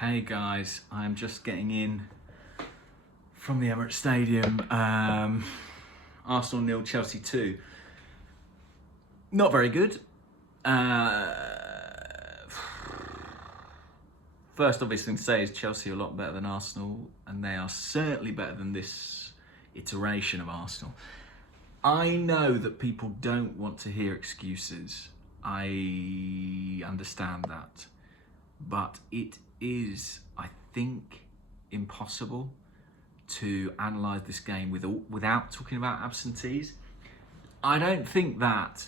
Hey guys, I'm just getting in from the Emirates Stadium. Arsenal 0, Chelsea 2. Not very good. First obvious thing to say is Chelsea are a lot better than Arsenal, and they are certainly better than this iteration of Arsenal. I know that people don't want to hear excuses. I understand that. But it is, I think, impossible to analyse this game without talking about absentees. I don't think that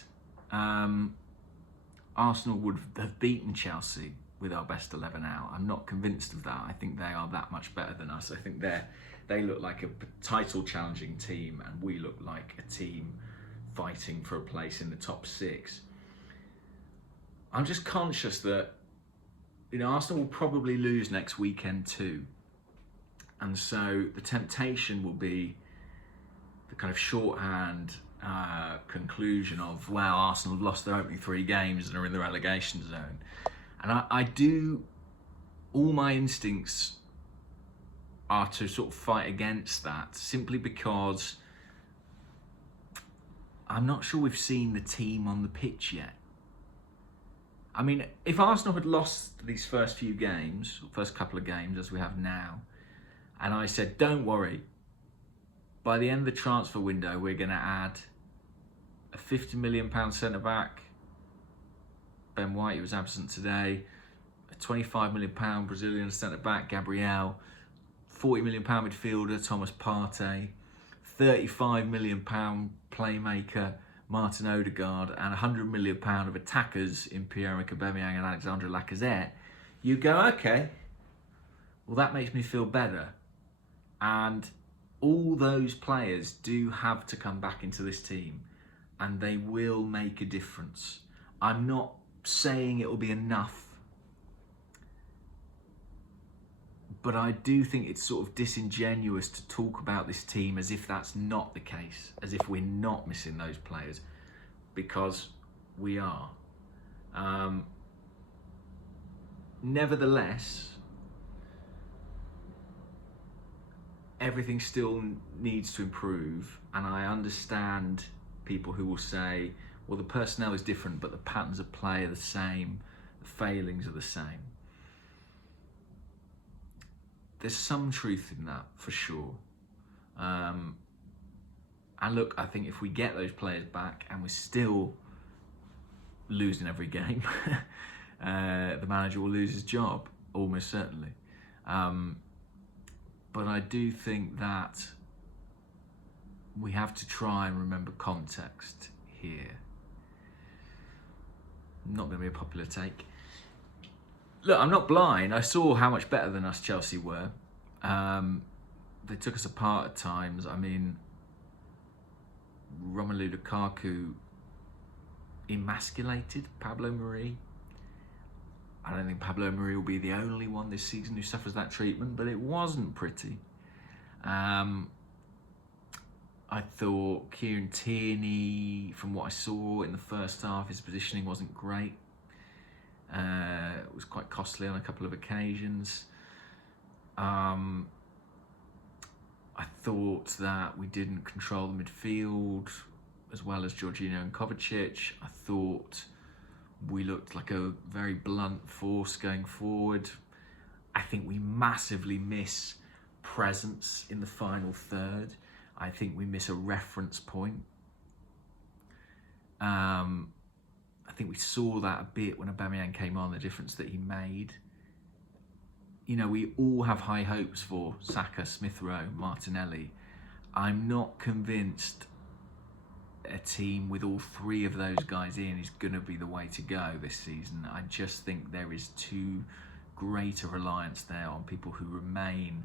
Arsenal would have beaten Chelsea with our best 11 out. I'm not convinced of that. I think they are that much better than us. I think they look like a title challenging team, and we look like a team fighting for a place in the top 6. I'm just conscious that Arsenal will probably lose next weekend too. And so the temptation will be the kind of shorthand conclusion of, well, Arsenal have lost their opening 3 games and are in the relegation zone. And I do, all my instincts are to sort of fight against that, simply because I'm not sure we've seen the team on the pitch yet. I mean, if Arsenal had lost these first couple of games as we have now, and I said, don't worry, by the end of the transfer window, we're going to add a £50 million centre-back, Ben White, who was absent today, a £25 million Brazilian centre-back, Gabriel, £40 million midfielder, Thomas Partey, £35 million playmaker, Martin Odegaard, and £100 million of attackers in Pierre-Emerick Aubameyang and Alexandre Lacazette, you go, okay, well, that makes me feel better. And all those players do have to come back into this team, and they will make a difference. I'm not saying it will be enough, but I do think it's sort of disingenuous to talk about this team as if that's not the case, as if we're not missing those players, because we are. Nevertheless, everything still needs to improve, and I understand people who will say, well, the personnel is different, but the patterns of play are the same, the failings are the same. There's some truth in that, for sure. And look, I think if we get those players back and we're still losing every game, the manager will lose his job, almost certainly. But I do think that we have to try and remember context here. Not going to be a popular take. Look, I'm not blind. I saw how much better than us Chelsea were. They took us apart at times. I mean, Romelu Lukaku emasculated Pablo Mari. I don't think Pablo Mari will be the only one this season who suffers that treatment, but it wasn't pretty. I thought Kieran Tierney, from what I saw in the first half, his positioning wasn't great. It was quite costly on a couple of occasions. I thought that we didn't control the midfield as well as Jorginho and Kovacic. I thought we looked like a very blunt force going forward. I think we massively miss presence in the final third. I think we miss a reference point. I think we saw that a bit when Aubameyang came on, the difference that he made. We all have high hopes for Saka, Smith Rowe, Martinelli. I'm not convinced a team with all 3 of those guys in is going to be the way to go this season. I just think there is too great a reliance there on people who remain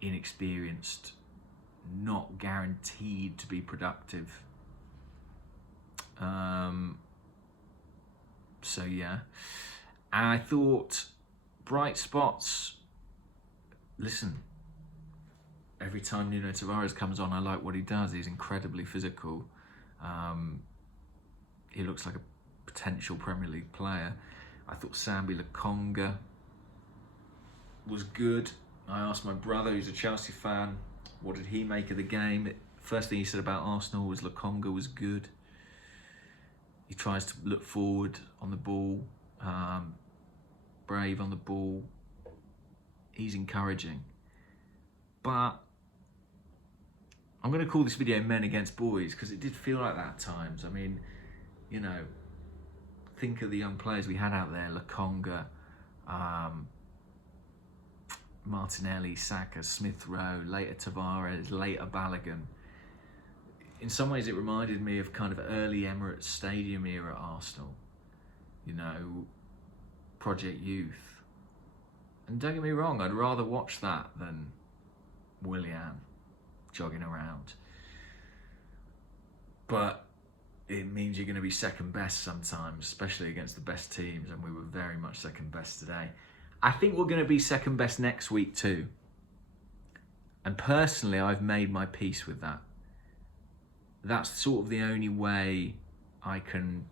inexperienced, not guaranteed to be productive. So yeah, and I thought bright spots. Listen, every time Nuno Tavares comes on, I like what he does. He's incredibly physical. He looks like a potential Premier League player. I thought Sambi Lokonga was good. I asked my brother, who's a Chelsea fan, what did he make of the game. First thing he said about Arsenal was Lokonga was good. He tries to look forward on the ball, brave on the ball. He's encouraging. But I'm going to call this video Men Against Boys because it did feel like that at times. I mean, you know, think of the young players we had out there, Lokonga, Martinelli, Saka, Smith Rowe, later Tavares, later Balogun. In some ways it reminded me of kind of early Emirates Stadium era Arsenal, you know, Project Youth. And don't get me wrong, I'd rather watch that than Willian jogging around. But it means you're going to be second best sometimes, especially against the best teams, and we were very much second best today. I think we're going to be second best next week too. And personally, I've made my peace with that. That's sort of the only way I can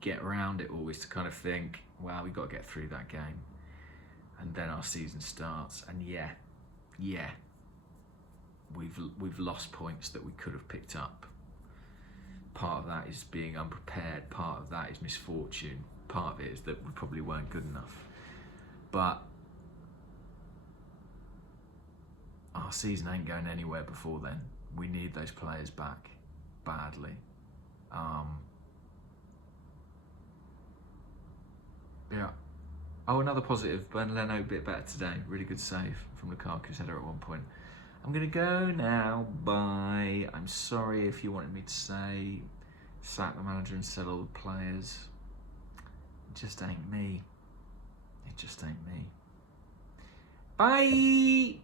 get around it all, is to kind of think, wow, we've got to get through that game. And then our season starts. And yeah, we've lost points that we could have picked up. Part of that is being unprepared. Part of that is misfortune. Part of it is that we probably weren't good enough. But our season ain't going anywhere before then. We need those players back badly. Yeah. Oh, another positive. Ben Leno a bit better today. Really good save from Lukaku's header at one point. I'm going to go now. Bye. I'm sorry if you wanted me to say sack the manager and sell all the players. It just ain't me. It just ain't me. Bye.